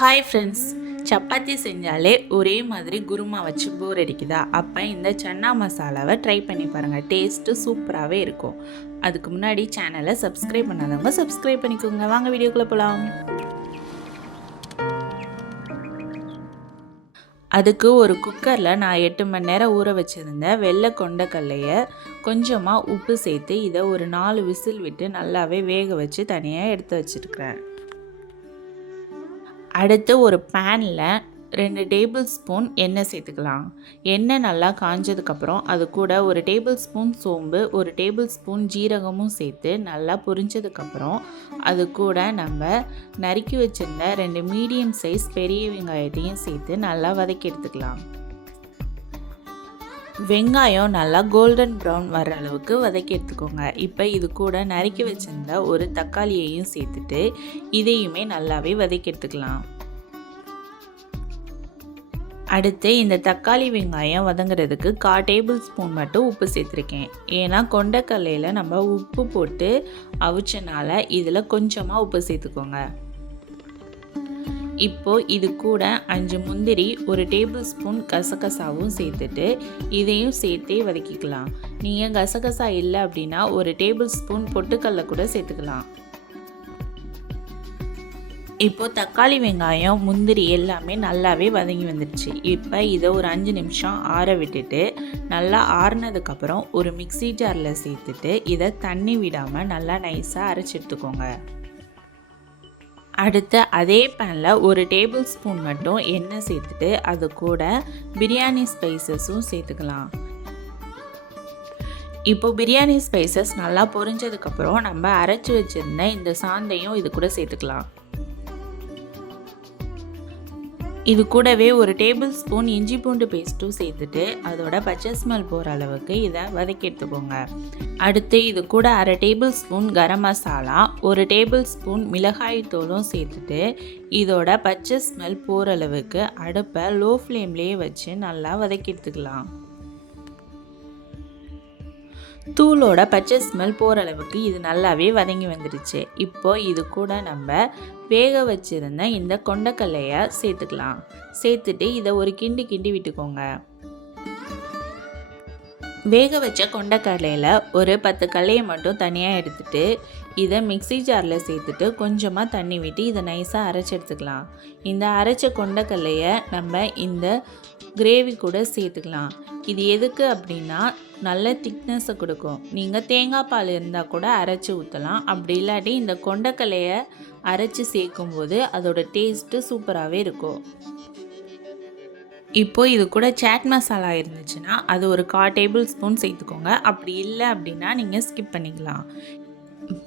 Hi friends chapati செஞ்சாலே ஒரே மாதிரி குருமா வச்சு போர் அடிக்குதா? அப்போ இந்த சன்னா மசாலாவை ட்ரை பண்ணி பாருங்கள் டேஸ்ட்டு சூப்பராகவே இருக்கும். அதுக்கு முன்னாடி சேனலை சப்ஸ்கிரைப் பண்ணாதவங்க சப்ஸ்கிரைப் பண்ணிக்கோங்க. வாங்க வீடியோக்குள்ளே போகலாம் அதுக்கு ஒரு குக்கரில் நான் எட்டு மணி நேரம் ஊற வச்சுருந்தேன் வெள்ளை கொண்டக்கல்லையை கொஞ்சமாக உப்பு சேர்த்து இதை ஒரு நாலு விசில் விட்டு நல்லாவே வேக வச்சு தனியாக எடுத்து வச்சுருக்கிறேன். அடுத்து ஒரு பேனில் ரெண்டு டேபிள் ஸ்பூன் எண்ணெய் சேர்த்துக்கலாம். எண்ணெய் நல்லா காஞ்சதுக்கப்புறம் அது கூட ஒரு டேபிள் ஸ்பூன் சோம்பு ஒரு டேபிள் ஸ்பூன் ஜீரகமும் சேர்த்து நல்லா பொரிஞ்சதுக்கப்புறம் அது கூட நம்ம நறுக்கி வச்சிருந்த ரெண்டு மீடியம் சைஸ் பெரிய வெங்காயத்தையும் சேர்த்து நல்லா வதக்கி எடுத்துக்கலாம். வெங்காயம் நல்லா கோல்டன் ப்ரௌன் வர அளவுக்கு வதக்கி எடுத்துக்கோங்க. இப்போ இது கூட நறுக்கி வச்சிருந்த ஒரு தக்காளியையும் சேர்த்துட்டு இதையுமே நல்லாவே வதக்கி எடுத்துக்கலாம். அடுத்து இந்த தக்காளி வெங்காயம் வதங்குறதுக்கு கா டேபிள் ஸ்பூன் மட்டும் உப்பு சேர்த்துருக்கேன். ஏன்னா கொண்டக்கல்லையில் நம்ம உப்பு போட்டு அவிச்சனால இதில் கொஞ்சமாக உப்பு சேர்த்துக்கோங்க. இப்போது இது கூட அஞ்சு முந்திரி ஒரு டேபிள் ஸ்பூன் கசகசாவும் சேர்த்துட்டு இதையும் சேர்த்தே வதக்கிக்கலாம். நீங்கள் கசகசா இல்லை அப்படின்னா ஒரு டேபிள் ஸ்பூன் பொட்டுக்கல்ல கூட சேர்த்துக்கலாம். இப்போ தக்காளி வெங்காயம் முந்திரி எல்லாமே நல்லாவே வதங்கி வந்துடுச்சு இப்போ இதை ஒரு அஞ்சு நிமிஷம் ஆற விட்டுட்டு நல்லா ஆறுனதுக்கப்புறம் ஒரு மிக்சி ஜாரில் சேர்த்துட்டு இதை தண்ணி விடாமல் நல்லா நைஸாக அரைச்சி எடுத்துக்கோங்க. அடுத்து அதே பேனில் ஒரு டேபிள் ஸ்பூன் மட்டும் எண்ணெய் சேர்த்துட்டு அது கூட பிரியாணி ஸ்பைசஸும் சேர்த்துக்கலாம். இப்போ பிரியாணி ஸ்பைசஸ் நல்லா பொரிஞ்சதுக்கப்புறம் நம்ம அரைச்சி வச்சுருந்த இந்த சாந்தையும் இது கூட சேர்த்துக்கலாம். இது கூடவே ஒரு டேபிள் ஸ்பூன் இஞ்சி பூண்டு பேஸ்ட்டும் சேர்த்துட்டு அதோட பச்சை ஸ்மெல் போகிற அளவுக்கு இதை வதக்கி எடுத்துக்கோங்க. அடுத்து இது கூட அரை டேபிள் ஸ்பூன் கரம் மசாலா ஒரு டேபிள் ஸ்பூன் மிளகாய் தூளும் சேர்த்துட்டு இதோட பச்சை ஸ்மெல் போகிற அளவுக்கு அடுப்பை லோ ஃப்ளேம்லேயே வச்சு நல்லா வதக்கி எடுத்துக்கலாம். தூளோட பச்சை ஸ்மெல் போகிற அளவுக்கு இது நல்லாவே வதங்கி வந்துடுச்சு இப்போ இது கூட நம்ம வேக வச்சுருந்த இந்த கொண்டக்கல்லையை சேர்த்துக்கலாம். சேர்த்துட்டு இதை ஒரு கிண்டி கிண்டி விட்டுக்கோங்க. வேக வச்ச கொண்டக்கடலையில் ஒரு பத்து கல்லையை மட்டும் தனியாக எடுத்துட்டு இதை மிக்சி ஜாரில் சேர்த்துட்டு கொஞ்சமாக தண்ணி விட்டு இதை நைஸாக அரைச்சி எடுத்துக்கலாம். இந்த அரைச்ச கொண்டக்கல்லையை நம்ம இந்த கிரேவி கூட சேர்த்துக்கலாம். இது எதுக்கு அப்படின்னா நல்ல திக்னஸை கொடுக்கும். நீங்கள் தேங்காய் பால் இருந்தால் கூட அரைச்சி ஊற்றலாம் அப்படி இல்லாட்டி இந்த கொண்டக்கலையை அரைச்சி சேர்க்கும்போது அதோட டேஸ்ட்டு சூப்பராகவே இருக்கும். இப்போ இது கூட சாட் மசாலா இருந்துச்சுன்னா அது ஒரு கா டேபிள் ஸ்பூன் சேர்த்துக்கோங்க. அப்படி இல்லை அப்படின்னா நீங்கள் ஸ்கிப் பண்ணிக்கலாம்.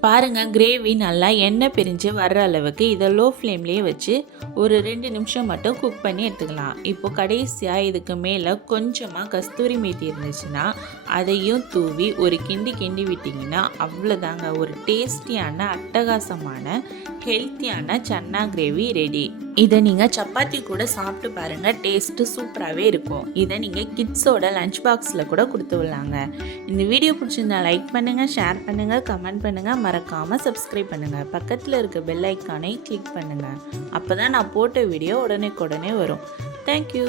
பாருங்கள் கிரேவி நல்லா எண்ணெய் பிரிஞ்சு வர்ற அளவுக்கு இதை லோ ஃப்ளேம்லேயே வச்சு ஒரு ரெண்டு நிமிஷம் மட்டும் குக் பண்ணி எடுத்துக்கலாம். இப்போ கடைசியாக இதுக்கு மேலே கொஞ்சமாக கஸ்தூரி மேத்தி இருந்துச்சுன்னா அதையும் தூவி ஒரு கிண்டி கிண்டி விட்டிங்கன்னா அவ்வளோதாங்க ஒரு டேஸ்டியான அட்டகாசமான ஹெல்த்தியான சன்னா கிரேவி ரெடி இதை நீங்கள் சப்பாத்தி கூட சாப்பிட்டு பாருங்கள் டேஸ்ட்டு சூப்பராகவே இருக்கும். இதை நீங்கள் கிட்ஸோட லஞ்ச் பாக்ஸில் கூட கொடுத்து விடலாங்க. இந்த வீடியோ பிடிச்சிருந்தா லைக் பண்ணுங்கள் ஷேர் பண்ணுங்கள் கமெண்ட் பண்ணுங்கள் மறக்காமல் சப்ஸ்கிரைப் பண்ணுங்கள் பக்கத்தில் இருக்க பெல் ஐக்கானை கிளிக் பண்ணுங்கள் அப்போ தான் நான் போட்ட வீடியோ உடனே உடனே வரும். தேங்க்யூ